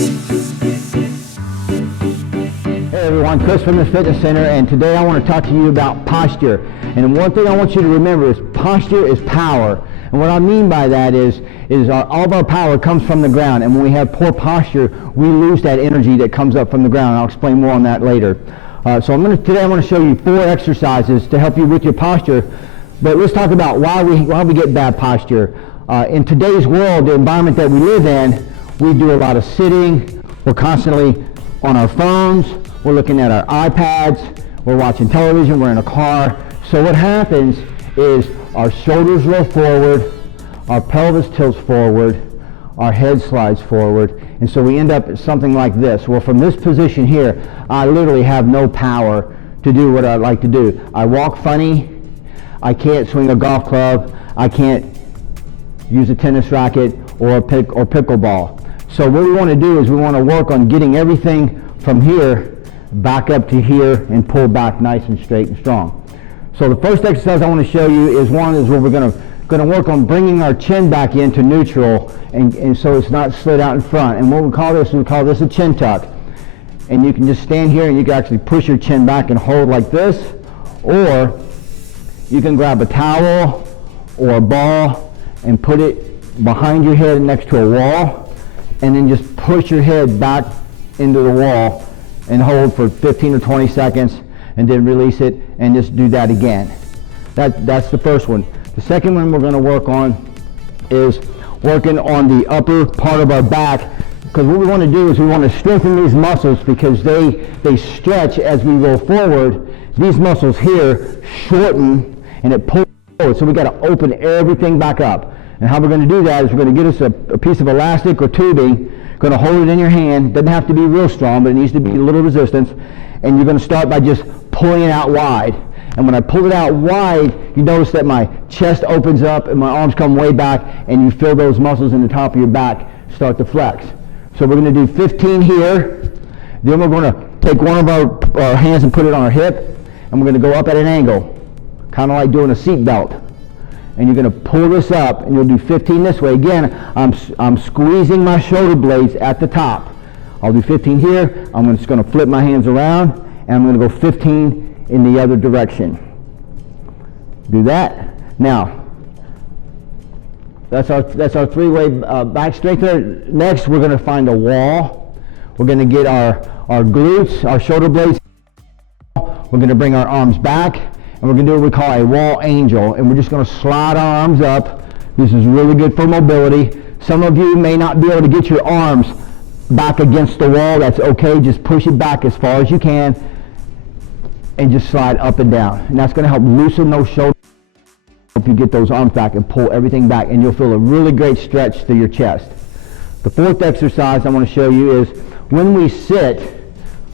Hey everyone, Chris from the Fitness Center, and today I want to talk to you about posture. And one thing I want you to remember is posture is power. And what I mean by that is all of our power comes from the ground, and when we have poor posture, we lose that energy that comes up from the ground. I'll explain more on that later. Today I'm going to show you 4 exercises to help you with your posture. But let's talk about why we get bad posture. In today's world, the environment that we live in, we do a lot of sitting. We're constantly on our phones. We're looking at our iPads. We're watching television. We're in a car. So what happens is our shoulders roll forward, our pelvis tilts forward, our head slides forward, and so we end up at something like this. Well, from this position here, I literally have no power to do what I like to do. I walk funny. I can't swing a golf club. I can't use a tennis racket or pickleball. So what we want to do is we want to work on getting everything from here back up to here and pull back nice and straight and strong. So the first exercise I want to show you is where we're going to work on bringing our chin back into neutral, and so it's not slid out in front. And what we call this a chin tuck. And you can just stand here and you can actually push your chin back and hold like this, or you can grab a towel or a ball and put it behind your head next to a wall, and then just push your head back into the wall and hold for 15 or 20 seconds, and then release it and just do that again. That's the first one. The second one we're going to work on is working on the upper part of our back, because what we want to do is we want to strengthen these muscles because they stretch as we roll forward. These muscles here shorten and it pulls forward, so we got to open everything back up. And how we're going to do that is we're going to get us a piece of elastic or tubing, going to hold it in your hand. Doesn't have to be real strong, but it needs to be a little resistance. And you're going to start by just pulling it out wide. And when I pull it out wide, you notice that my chest opens up and my arms come way back, and you feel those muscles in the top of your back start to flex. So we're going to do 15 here. Then we're going to take one of our hands and put it on our hip, and we're going to go up at an angle, kind of like doing a seat belt. And you're going to pull this up, and you'll do 15 this way. Again, I'm squeezing my shoulder blades at the top. I'll do 15 here. I'm just going to flip my hands around, and I'm going to go 15 in the other direction. Do that. Now, that's our 3-way back strengthener. Next, we're going to find a wall. We're going to get our glutes, our shoulder blades. We're going to bring our arms back, and we're going to do what we call a wall angel, and we're just going to slide our arms up. This is really good for mobility. Some of you may not be able to get your arms back against the wall. That's okay. Just push it back as far as you can and just slide up and down. And that's going to help loosen those shoulders, help you get those arms back and pull everything back, and you'll feel a really great stretch through your chest. The fourth exercise I want to show you is when we sit,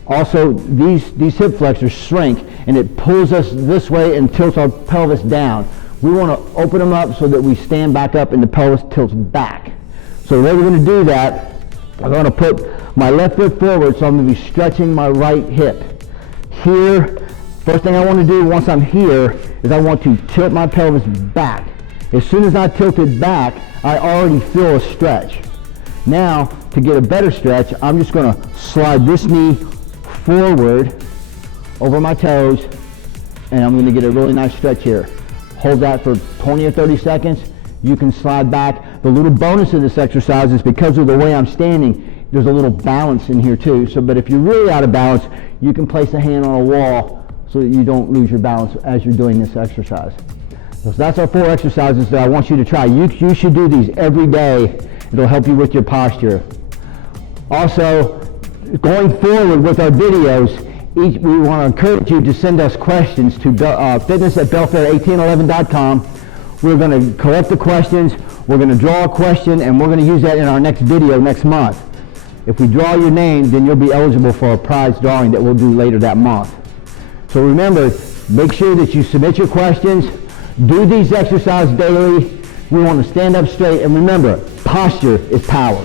also these hip flexors shrink, and it pulls us this way and tilts our pelvis down. We want to open them up so that we stand back up and the pelvis tilts back. So the way we're going to do that, I'm going to put my left foot forward, so I'm going to be stretching my right hip. Here, first thing I want to do once I'm here is I want to tilt my pelvis back. As soon as I tilt it back, I already feel a stretch. Now, to get a better stretch, I'm just going to slide this knee forward over my toes, and I'm going to get a really nice stretch here. Hold that for 20 or 30 seconds. You can slide back. The little bonus of this exercise is because of the way I'm standing, there's a little balance in here too. But if you're really out of balance, you can place a hand on a wall so that you don't lose your balance as you're doing this exercise. So that's our 4 exercises that I want you to try. You should do these every day. It'll help you with your posture. Also, going forward with our videos, we want to encourage you to send us questions to fitness@belfair1811.com. We're going to collect the questions, we're going to draw a question, and we're going to use that in our next video next month. If we draw your name, then you'll be eligible for a prize drawing that we'll do later that month. So remember, make sure that you submit your questions, do these exercises daily. We want to stand up straight, and remember, posture is power.